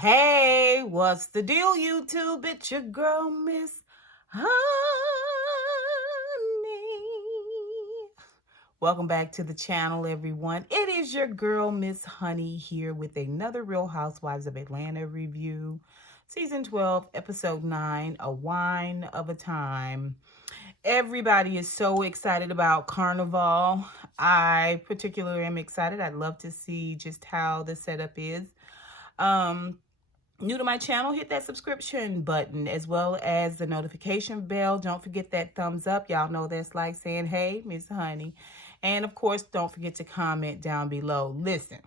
Hey, what's the deal, YouTube? It's your girl, Miss Honey. Welcome back to the channel, everyone. It is your girl, Miss Honey, here with another Real Housewives of Atlanta review. Season 12, Episode 9, A Whine of a Time. Everybody is so excited about Carnival. I particularly am excited. I'd love to see just how the setup is. New to my channel, hit that subscription button as well as the notification bell. Don't forget that thumbs up. Y'all know that's like saying, hey, Miss Honey. And of course, don't forget to comment down below. Listen,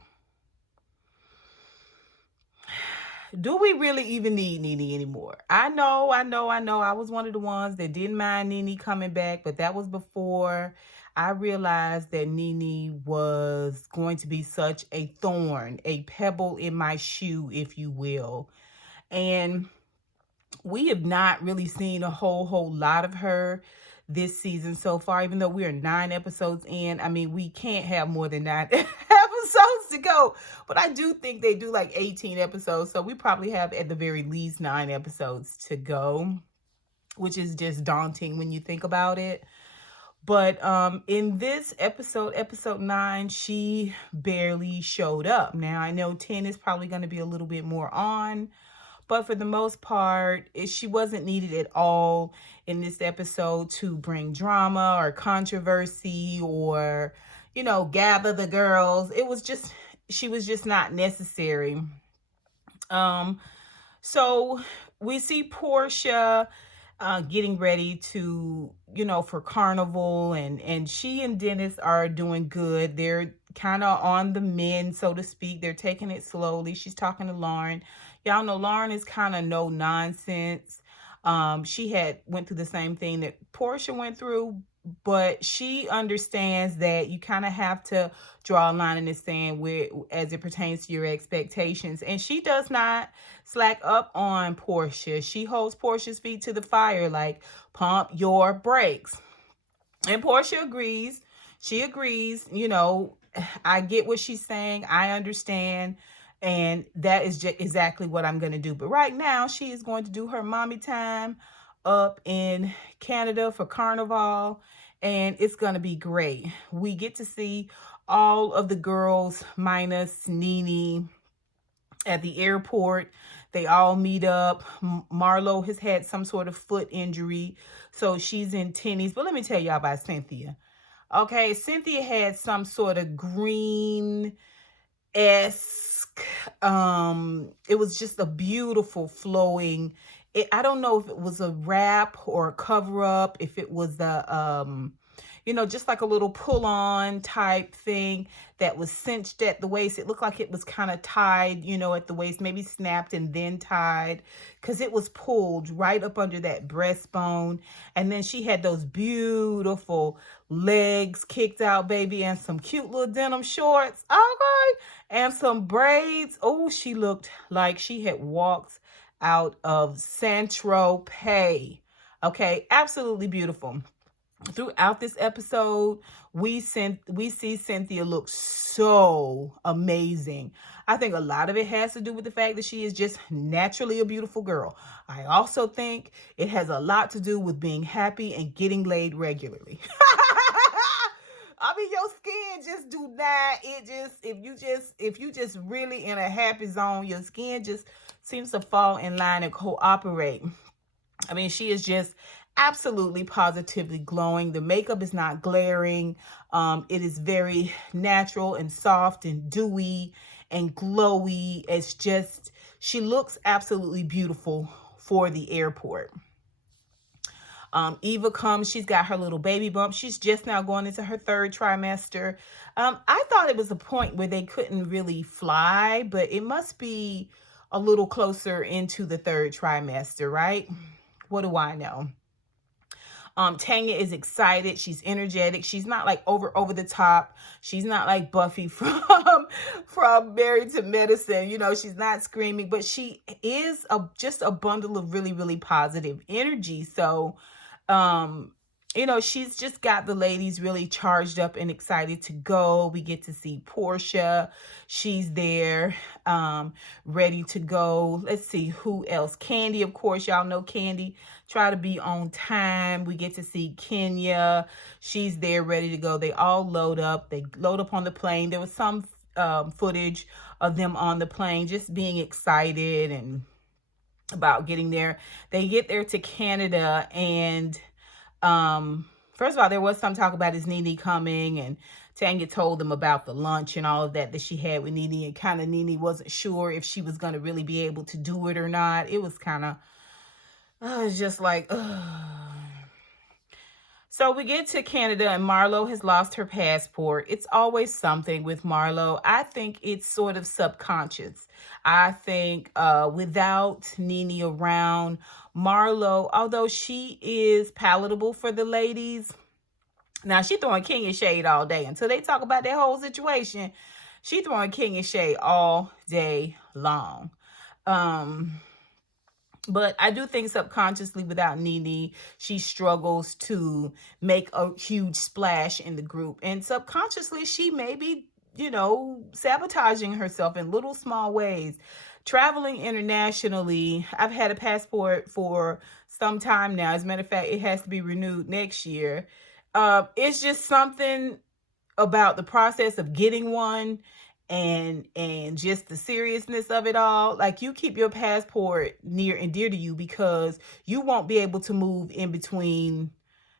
do we really even need Nene anymore? I know. I was one of the ones that didn't mind Nene coming back, but that was before I realized that Nene was going to be such a thorn, a pebble in my shoe, if you will. And we have not really seen a whole lot of her this season so far, even though we are 9 episodes in. I mean, we can't have more than 9 episodes to go, but I do think they do like 18 episodes, so we probably have at the very least 9 episodes to go, which is just daunting when you think about it. But in this episode 9, she barely showed up. Now, I know 10 is probably going to be a little bit more on, but for the most part, she wasn't needed at all in this episode to bring drama or controversy or, you know, gather the girls. It was just, she was just not necessary. So we see Porsha getting ready to, you know, for Carnival, and she and Dennis are doing good. They're kind of on the mend, so to speak. They're taking it slowly. She's talking to Lauren. Y'all know Lauren is kind of no nonsense. She had went through the same thing that Porsha went through, but she understands that you kind of have to draw a line in the sand where, as it pertains to your expectations. And she does not slack up on Porsha. She holds Porsha's feet to the fire, like, pump your brakes. And Porsha agrees. She agrees. You know, I get what she's saying. I understand. And that is just exactly what I'm going to do. But right now, she is going to do her mommy time up in Canada for Carnival. And it's going to be great. We get to see all of the girls minus Nene at the airport. They all meet up. Marlo has had some sort of foot injury, so she's in tennies. But let me tell y'all about Cynthia. Okay, Cynthia had some sort of green-esque, it was just a beautiful flowing, I don't know if it was a wrap or a cover-up, if it was a, you know, just like a little pull-on type thing that was cinched at the waist. It looked like it was kind of tied, you know, at the waist, maybe snapped and then tied, because it was pulled right up under that breastbone. And then she had those beautiful legs kicked out, baby, and some cute little denim shorts, okay, and some braids. Oh, she looked like she had walked out of Saint-Tropez. Okay, absolutely beautiful. Throughout this episode, we see Cynthia look so amazing. I think a lot of it has to do with the fact that she is just naturally a beautiful girl. I also think it has a lot to do with being happy and getting laid regularly. I mean, your skin just do not, it just, if you just really in a happy zone, your skin just seems to fall in line and cooperate. I mean, she is just absolutely positively glowing. The makeup is not glaring. It is very natural and soft and dewy and glowy. It's just, she looks absolutely beautiful for the airport. Eva comes, she's got her little baby bump. She's just now going into her 3rd trimester. I thought it was a point where they couldn't really fly, but it must be a little closer into the 3rd trimester, right? What do I know? Tanya is excited. She's energetic. She's not like over the top. She's not like Buffy from Married to Medicine. You know, she's not screaming, but she is just a bundle of really, really positive energy. So, you know, she's just got the ladies really charged up and excited to go. We get to see Porsha. She's there, ready to go. Let's see who else. Candy, of course, y'all know Candy. Try to be on time. We get to see Kenya. She's there, ready to go. They all load up. They load up on the plane. There was some footage of them on the plane just being excited and about getting there. They get there to Canada, and first of all, there was some talk about his Nene coming, and Tanya told them about the lunch and all of that she had with Nene, and kind of Nene wasn't sure if she was going to really be able to do it or not. It was kind of just like, So we get to Canada, and Marlo has lost her passport. It's always something with Marlo. I think it's sort of subconscious. I think without Nene around, Marlo, although she is palatable for the ladies, now she throwing Kenya shade all day until they talk about that whole situation. She throwing Kenya shade all day long. But I do think subconsciously without Nene, she struggles to make a huge splash in the group. And subconsciously, she may be, you know, sabotaging herself in little small ways. Traveling internationally, I've had a passport for some time now. As a matter of fact, it has to be renewed next year. It's just something about the process of getting one and just the seriousness of it all. Like, you keep your passport near and dear to you because you won't be able to move in between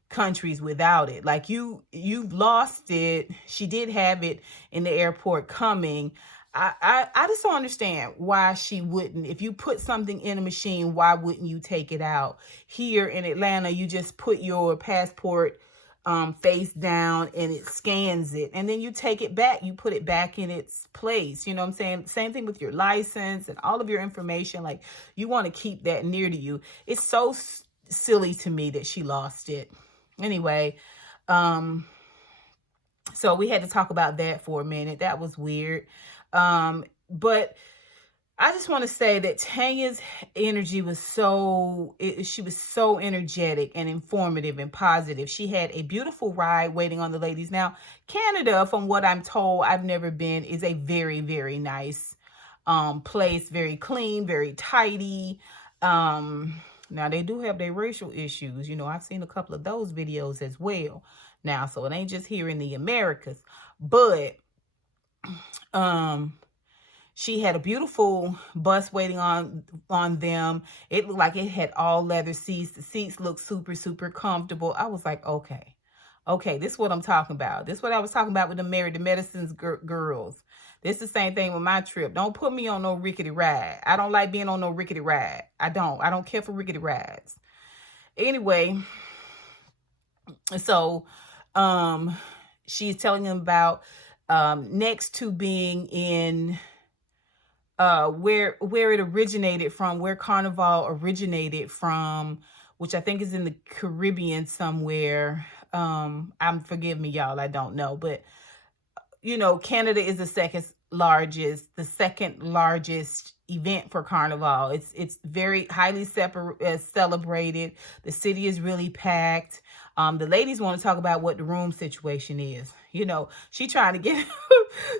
countries without it. Like, you've lost it. She did have it in the airport coming. I just don't understand why she wouldn't. If you put something in a machine, why wouldn't you take it out? Here in Atlanta, you just put your passport face down and it scans it, and then you take it back, you put it back in its place. You know what I'm saying? Same thing with your license and all of your information. Like, you want to keep that near to you. It's so silly to me that she lost it. Anyway, so we had to talk about that for a minute. That was weird. But I just want to say that Tanya's energy was she was so energetic and informative and positive. She had a beautiful ride waiting on the ladies. Now, Canada, from what I'm told, I've never been, is a very, very nice place, very clean, very tidy. Now, they do have their racial issues. You know, I've seen a couple of those videos as well. Now, so it ain't just here in the Americas. But she had a beautiful bus waiting on them. It looked like it had all leather seats. The seats looked super, super comfortable. I was like, okay, this is what I'm talking about. This is what I was talking about with the Married to Medicines girls. This is the same thing with my trip. Don't put me on no rickety ride. I don't like being on no rickety ride. I don't care for rickety rides. Anyway, so she's telling them about next to being in where it originated from, where Carnival originated from, which I think is in the Caribbean somewhere. Forgive me, y'all, I don't know, but you know, Canada is the second largest event for Carnival. It's very highly celebrated. The city is really packed. The ladies want to talk about what the room situation is. You know, she trying to get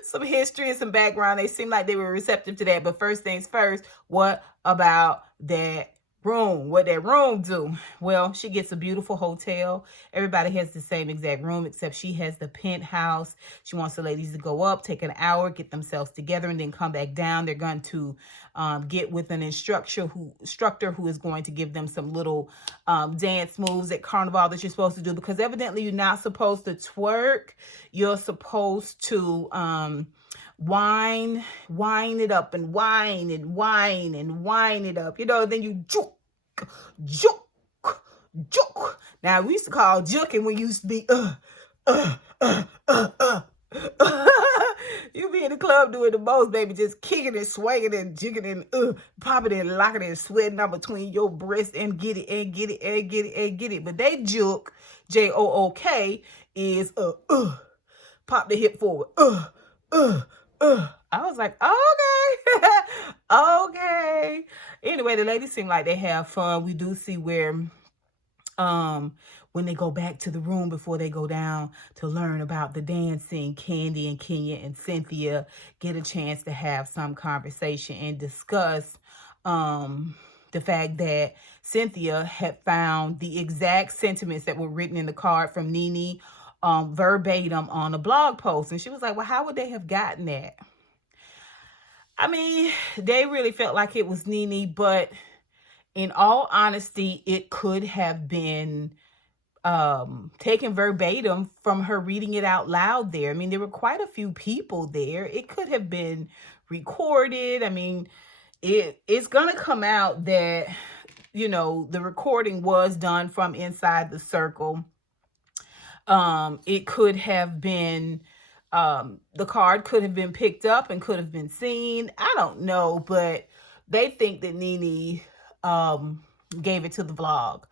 some history and some background. They seem like they were receptive to that. But first things first, what about that room? What that room do? Well, she gets a beautiful hotel. Everybody has the same exact room, except she has the penthouse. She wants the ladies to go up, take an hour, get themselves together, and then come back down. They're going to get with an instructor who is going to give them some little dance moves at Carnival that you're supposed to do, because evidently you're not supposed to twerk. You're supposed to whine it up and whine it up, you know. Then you juke. Now, we used to call juking when you used to be you be in the club doing the most, baby, just kicking and swinging and jigging and popping and locking and sweating up between your breasts and get it. But they juke, JOOK, is pop the hip forward. I was like, okay. Okay. Anyway, the ladies seem like they have fun. We do see where when they go back to the room before they go down to learn about the dancing, Candy and Kenya and Cynthia get a chance to have some conversation and discuss the fact that Cynthia had found the exact sentiments that were written in the card from Nene verbatim on a blog post. And she was like, well, how would they have gotten that? I mean, they really felt like it was Nene, but in all honesty, it could have been taken verbatim from her reading it out loud there. I mean, there were quite a few people there. It could have been recorded. I mean, it's going to come out that, you know, the recording was done from inside the circle. It could have been, the card could have been picked up and could have been seen. I don't know, but they think that Nene gave it to the vlog,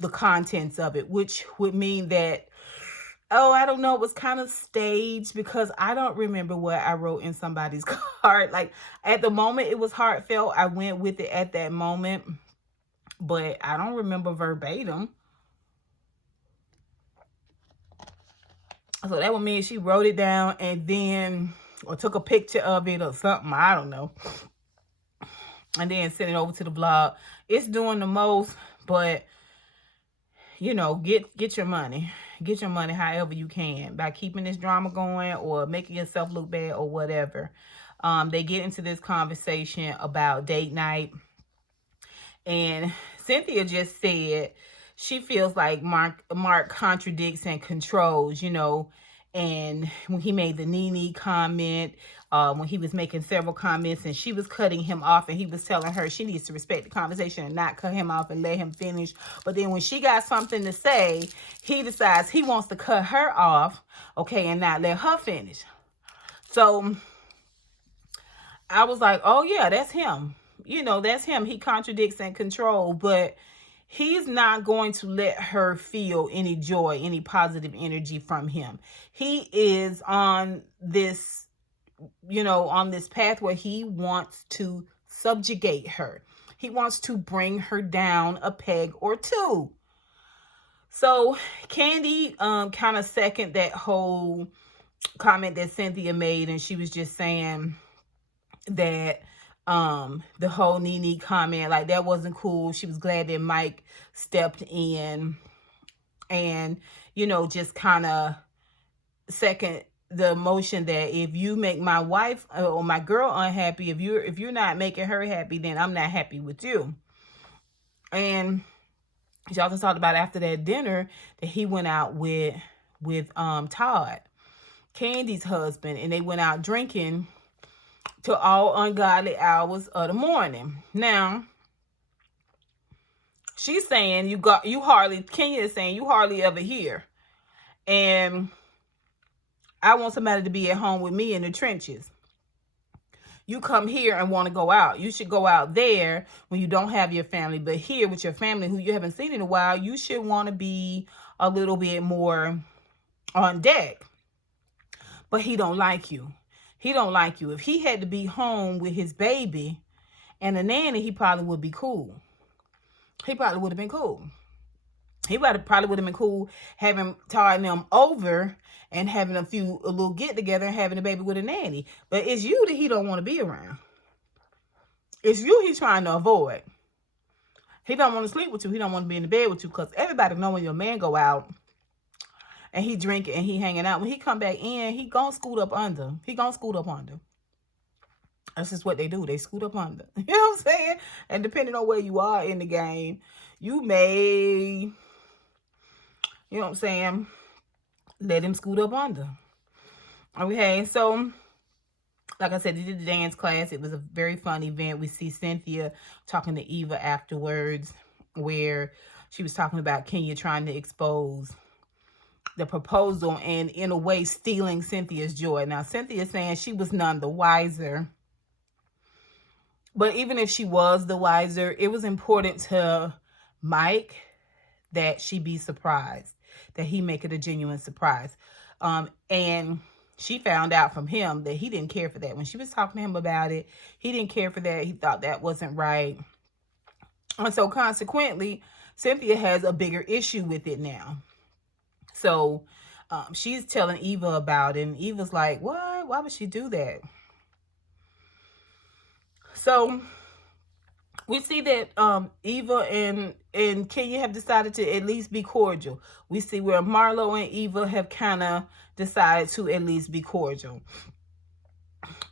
the contents of it, which would mean that, oh, I don't know, it was kind of staged, because I don't remember what I wrote in somebody's card. Like, at the moment, it was heartfelt. I went with it at that moment, but I don't remember verbatim. So that would mean she wrote it down and then, or took a picture of it or something, I don't know, and then send it over to the vlog. It's doing the most, but, you know, get your money. Get your money however you can, by keeping this drama going or making yourself look bad or whatever. They get into this conversation about date night. And Cynthia just said she feels like Marc contradicts and controls, you know. And when he made the Nene comment, when he was making several comments and she was cutting him off, and he was telling her she needs to respect the conversation and not cut him off and let him finish. But then when she got something to say, he decides he wants to cut her off, okay, and not let her finish. So I was like, oh yeah, that's him. You know, that's him. He contradicts and controls, but he's not going to let her feel any joy, any positive energy from him. He is on this, you know, on this path where he wants to subjugate her. He wants to bring her down a peg or two. So Candy kind of seconded that whole comment that Cynthia made, and she was just saying that the whole Nene comment, like, that wasn't cool. She was glad that Mike stepped in and, you know, just kind of second the emotion that if you make my wife or my girl unhappy, if you're not making her happy, then I'm not happy with you. And she also talked about after that dinner that he went out with Todd, Candy's husband, and they went out drinking to all ungodly hours of the morning. Now, she's saying Kenya is saying you hardly ever here. And I want somebody to be at home with me in the trenches. You come here and want to go out. You should go out there when you don't have your family. But here with your family who you haven't seen in a while, you should want to be a little bit more on deck. But he don't like you. He don't like you. If he had to be home with his baby and a nanny, he probably would be cool. He probably would have been cool. He probably would have been cool having Todd and them over and having a little get together and having a baby with a nanny. But it's you that he don't want to be around. It's you he's trying to avoid. He don't want to sleep with you. He don't want to be in the bed with you, because everybody know when your man go out and he drinking and he hanging out, when he come back in, he gonna scoot up under. He gonna scoot up under. That's just what they do. They scoot up under. You know what I'm saying? And depending on where you are in the game, you may, you know what I'm saying, let him scoot up under. Okay, so like I said, they did the dance class. It was a very fun event. We see Cynthia talking to Eva afterwards, where she was talking about Kenya trying to expose the proposal and in a way stealing Cynthia's joy. Now, Cynthia saying she was none the wiser. But even if she was the wiser, it was important to Mike that she be surprised, that he make it a genuine surprise. And she found out from him that he didn't care for that. When she was talking to him about it, he didn't care for that. He thought that wasn't right. And so consequently, Cynthia has a bigger issue with it now. So she's telling Eva about it, and Eva's like, what? Why would she do that? So we see that Eva and Kenya have decided to at least be cordial. We see where Marlo and Eva have kind of decided to at least be cordial.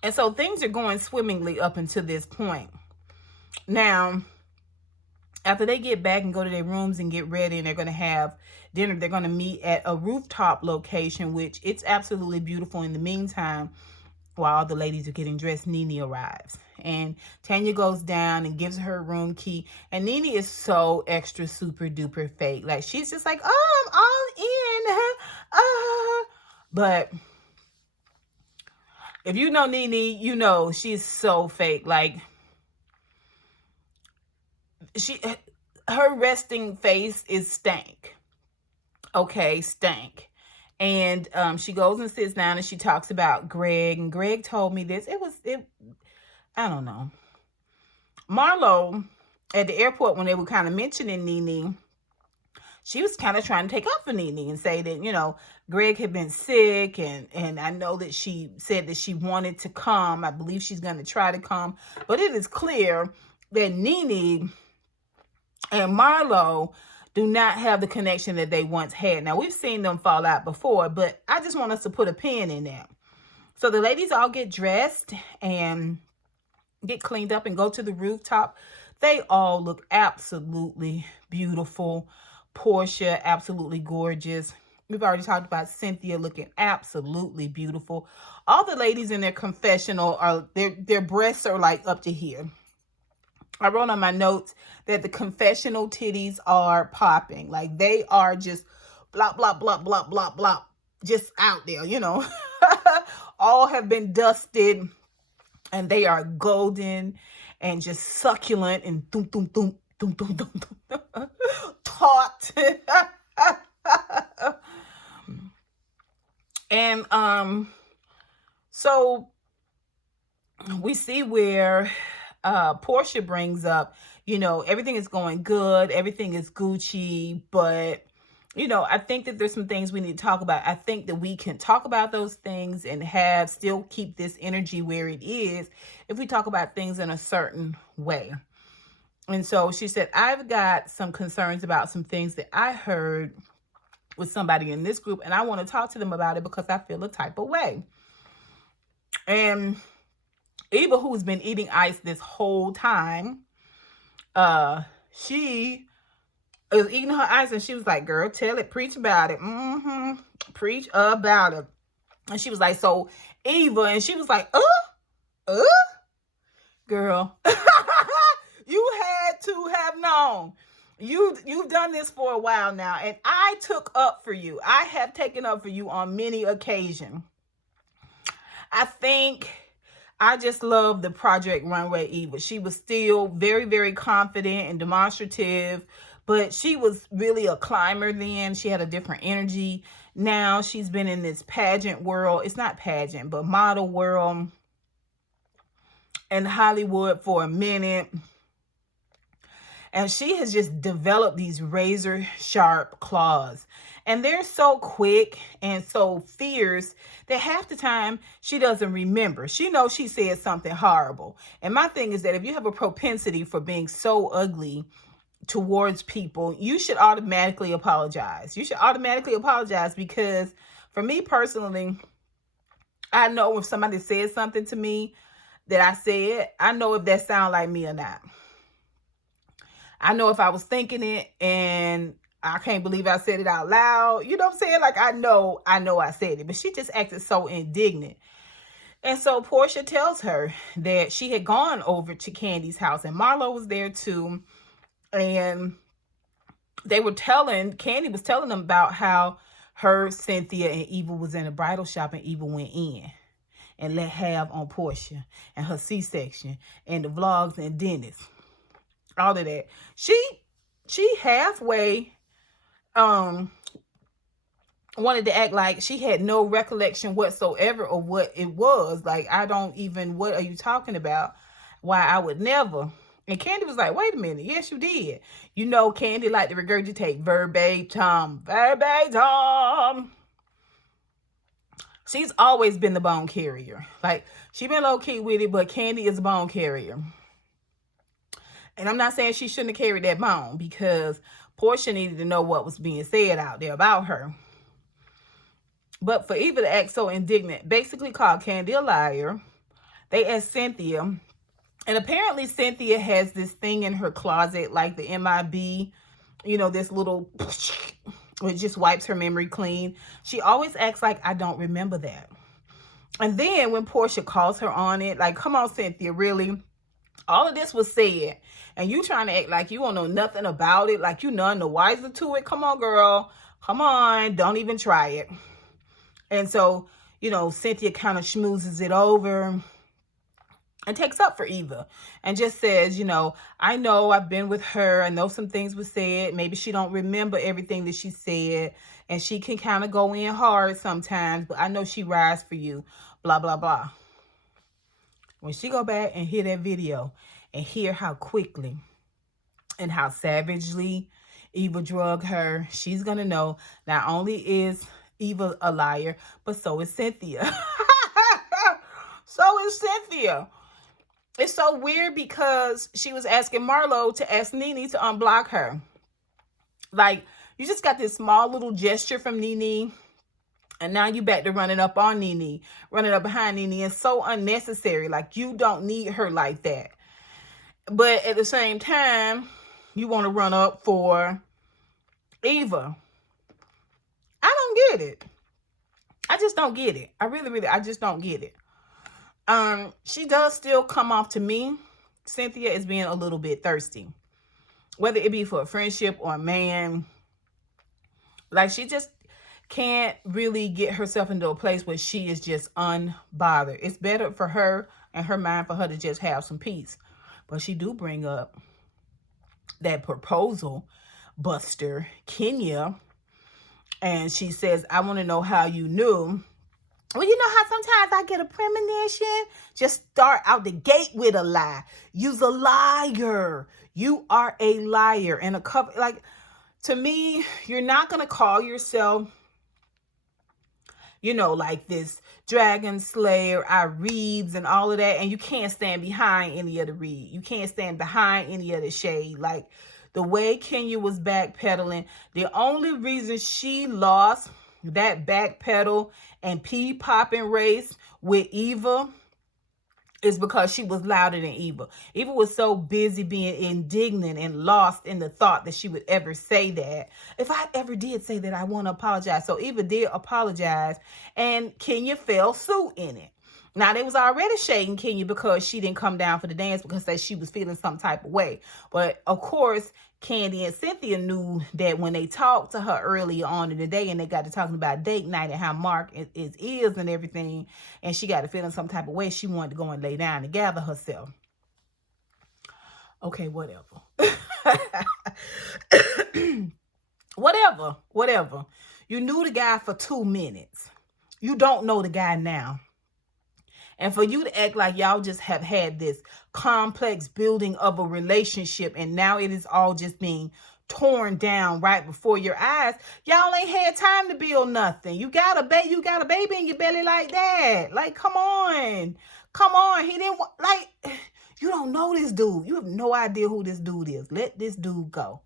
And so things are going swimmingly up until this point. Now, after they get back and go to their rooms and get ready and they're going to have dinner, they're going to meet at a rooftop location, which it's absolutely beautiful. In the meantime, while all the ladies are getting dressed, Nene arrives. And Tanya goes down and gives her room key. And Nene is so extra super duper fake. Like, she's just like, oh, I'm all in. But if you know Nene, you know she's so fake. Like, her resting face is stank. Okay, stank. And she goes and sits down and she talks about Greg. And Greg told me this. I don't know. Marlo, at the airport, when they were kind of mentioning Nene, she was kind of trying to take up for Nene and say that, you know, Greg had been sick. And I know that she said that she wanted to come. I believe she's going to try to come. But it is clear that Nene and Marlo do not have the connection that they once had. Now, we've seen them fall out before, but I just want us to put a pin in that. So the ladies all get dressed and get cleaned up and go to the rooftop. They all look absolutely beautiful. Porsha, absolutely gorgeous. We've already talked about Cynthia looking absolutely beautiful. All the ladies in their confessional are, their breasts are like up to here. I wrote on my notes that the confessional titties are popping. Like, they are just blah, blah, blah, blah, blah, blah. Just out there, you know. All have been dusted. And they are golden and just succulent and thum, thum, thum, thum, thum, thum, thum, taut. And so we see where Porsha brings up, you know, everything is going good, everything is Gucci, but, you know, I think that there's some things we need to talk about. I think that we can talk about those things and still keep this energy where it is if we talk about things in a certain way. And so she said, I've got some concerns about some things that I heard with somebody in this group, and I want to talk to them about it because I feel a type of way. And Eva, who's been eating ice this whole time, she was eating her ice and she was like, girl, tell it, preach about it. Preach about it. And she was like, so Eva, and she was like, girl, you had to have known. You've done this for a while now, and I took up for you. I have taken up for you on many occasions. I think I just love the Project Runway Eva. She was still very, very confident and demonstrative, but she was really a climber then. She had a different energy. Now she's been in this pageant world. It's not pageant, but model world and Hollywood for a minute. And she has just developed these razor sharp claws. And they're so quick and so fierce that half the time she doesn't remember. She knows she said something horrible. And my thing is that if you have a propensity for being so ugly towards people, you should automatically apologize. You should automatically apologize, because for me personally, I know if somebody says something to me that I said, I know if that sounds like me or not. I know if I was thinking it and I can't believe I said it out loud. You know what I'm saying? Like, I know I said it, but she just acted so indignant. And so Porsha tells her that she had gone over to Candy's house, and Marlo was there too. And Candy was telling them about how her, Cynthia, and Eva was in a bridal shop, and Eva went in and let have on Porsha and her C-section and the vlogs and Dennis. All of that. She halfway wanted to act like she had no recollection whatsoever of what it was. Like, what are you talking about? Why I would never. And Candy was like, wait a minute. Yes, you did. You know, Candy liked to regurgitate verbatim. Verbatim. She's always been the bone carrier. Like, she been low-key with it, but Candy is a bone carrier. And I'm not saying she shouldn't have carried that bone, because Porsha needed to know what was being said out there about her. But for Eva to act so indignant, basically called Candy a liar. They asked Cynthia, and apparently Cynthia has this thing in her closet, like the MIB, you know, this little, it just wipes her memory clean. She always acts like, I don't remember that. And then when Porsha calls her on it, like, come on, Cynthia, really? All of this was said, and you trying to act like you don't know nothing about it, like you none the wiser to it. Come on, girl. Come on. Don't even try it. And so, you know, Cynthia kind of schmoozes it over and takes up for Eva and just says, you know I've been with her. I know some things were said. Maybe she don't remember everything that she said, and she can kind of go in hard sometimes, but I know she rides for you, blah, blah, blah. When she go back and hear that video and hear how quickly and how savagely Eva drugged her, she's going to know not only is Eva a liar, but so is Cynthia. So is Cynthia. It's so weird because she was asking Marlo to ask Nene to unblock her. Like, you just got this small little gesture from Nene, and now you back to running up on Nene, running up behind Nene. It's so unnecessary. Like, you don't need her like that. But at the same time, you want to run up for Eva. I don't get it. I just don't get it. I really, I just don't get it. She does still come off to me, Cynthia, as being a little bit thirsty. Whether it be for a friendship or a man. Like, she just can't really get herself into a place where she is just unbothered. It's better for her and her mind for her to just have some peace. But she do bring up that proposal buster, Kenya. And she says, I want to know how you knew. Well, you know how sometimes I get a premonition? Just start out the gate with a lie. You's a liar. You are a liar. And a couple, like, to me, you're not going to call yourself, you know, like this dragon slayer, I reads and all of that. And you can't stand behind any of the read. You can't stand behind any of the shade. Like, the way Kenya was backpedaling, the only reason she lost that backpedal and pee-popping race with Eva is because she was louder than Eva. Eva was so busy being indignant and lost in the thought that she would ever say that. If I ever did say that, I want to apologize. So Eva did apologize, and Kenya fell suit in it. Now, they was already shading Kenya because she didn't come down for the dance because she was feeling some type of way. But, of course, Candy and Cynthia knew that when they talked to her earlier on in the day and they got to talking about date night and how Marc is and everything, and she got to feeling some type of way, she wanted to go and lay down and gather herself. Okay, whatever. Whatever. You knew the guy for 2 minutes. You don't know the guy now. And for you to act like y'all just have had this complex building of a relationship and now it is all just being torn down right before your eyes, y'all ain't had time to build nothing. You got a baby in your belly like that. Like, come on. He didn't like, you don't know this dude. You have no idea who this dude is. Let this dude go.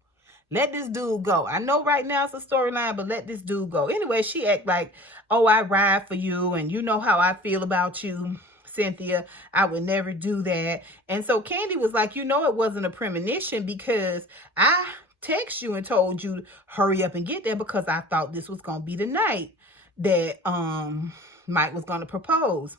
I know right now it's a storyline, but let this dude go. Anyway, she act like, oh, I ride for you, and you know how I feel about you, Cynthia. I would never do that. And so Candy was like, you know, it wasn't a premonition because I text you and told you to hurry up and get there because I thought this was going to be the night that Mike was going to propose.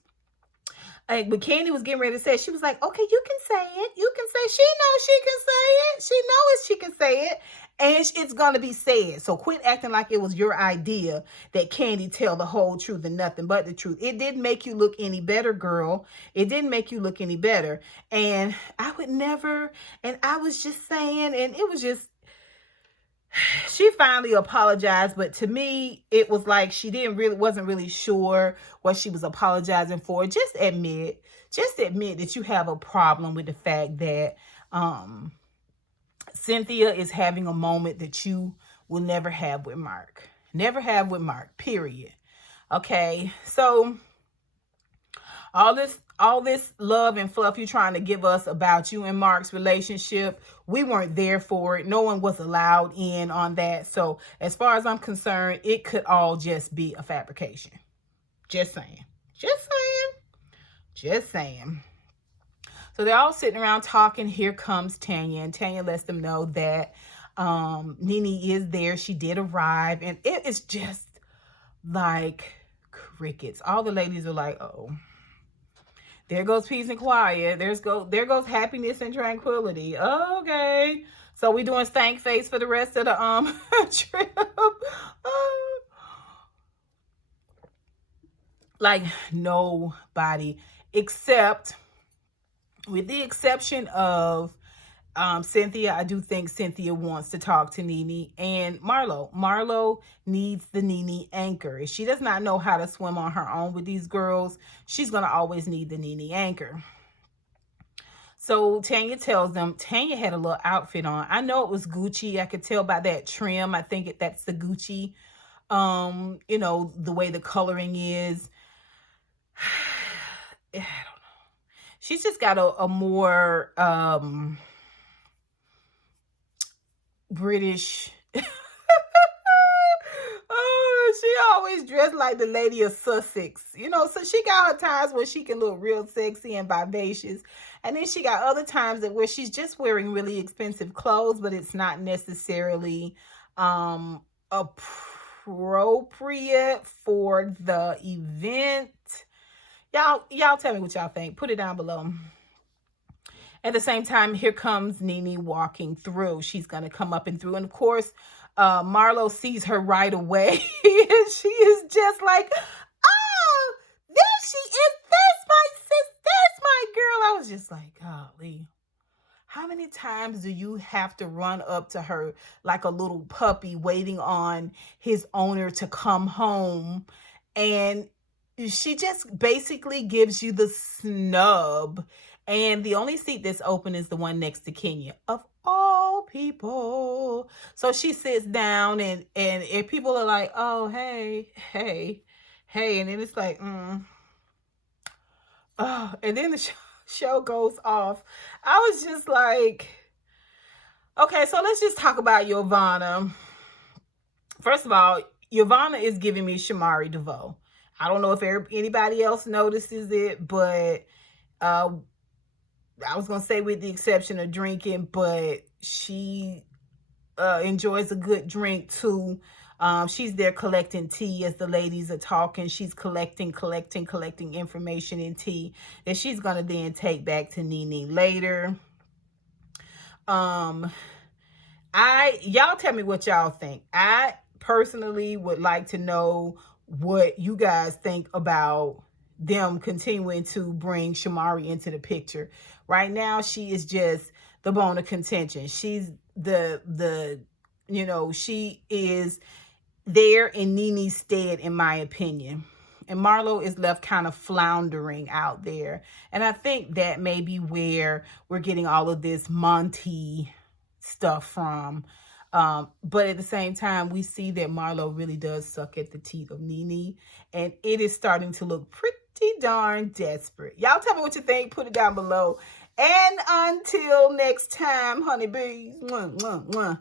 Like, but Candy was getting ready to say it. She was like, okay, you can say it. She knows she can say it. She knows she can say it. And it's going to be said. So quit acting like it was your idea that Candy tell the whole truth and nothing but the truth. It didn't make you look any better, girl. It didn't make you look any better. And I would never, and I was just saying, and it was just, she finally apologized, but to me, it was like she wasn't really sure what she was apologizing for. Just admit just admit that you have a problem with the fact that Cynthia is having a moment that you will never have with Marc. Never have with Marc, period. Okay, so all this love and fluff you trying to give us about you and Marc's relationship, we weren't there for it. No one was allowed in on that. So as far as I'm concerned, it could all just be a fabrication. Just saying. Just saying. Just saying. So they're all sitting around talking. Here comes Tanya, and Tanya lets them know that Nene is there. She did arrive, and it is just like crickets. All the ladies are like, oh, there goes peace and quiet. There goes happiness and tranquility. Okay. So we doing stank face for the rest of the trip. Like nobody, except with the exception of Cynthia. I do think Cynthia wants to talk to Nene and Marlo. Marlo needs the Nene anchor. If she does not know how to swim on her own with these girls, she's going to always need the Nene anchor. So Tanya tells them, Tanya had a little outfit on. I know it was Gucci. I could tell by that trim. I think that's the Gucci, you know, the way the coloring is. I don't know. She's just got a more British. Oh, she always dressed like the Lady of Sussex, you know. So she got her times where she can look real sexy and vivacious, and then she got other times that where she's just wearing really expensive clothes, but it's not necessarily appropriate for the event. Y'all tell me what y'all think. Put it down below. At the same time, here comes Nene walking through. She's going to come up and through. And of course, Marlo sees her right away. And she is just like, oh, there she is. There's my sis. There's my girl. I was just like, golly. How many times do you have to run up to her like a little puppy waiting on his owner to come home? And she just basically gives you the snub. And the only seat that's open is the one next to Kenya, of all people. So she sits down, and people are like, oh, hey. And then it's like, oh, and then the show goes off. I was just like, okay, so let's just talk about Yovana. First of all, Yovana is giving me Shamari DeVoe. I don't know if anybody else notices it, but I was going to say with the exception of drinking, but she enjoys a good drink too. She's there collecting tea as the ladies are talking. She's collecting information in tea that she's going to then take back to Nene later. Y'all tell me what y'all think. I personally would like to know what you guys think about them continuing to bring Shamari into the picture. Right now, she is just the bone of contention. She's she is there in Nene's stead, in my opinion. And Marlo is left kind of floundering out there. And I think that may be where we're getting all of this Monty stuff from. But at the same time, we see that Marlo really does suck at the teeth of Nene. And it is starting to look pretty darn desperate. Y'all tell me what you think. Put it down below. And until next time, honeybees. Mwah, mwah, mwah.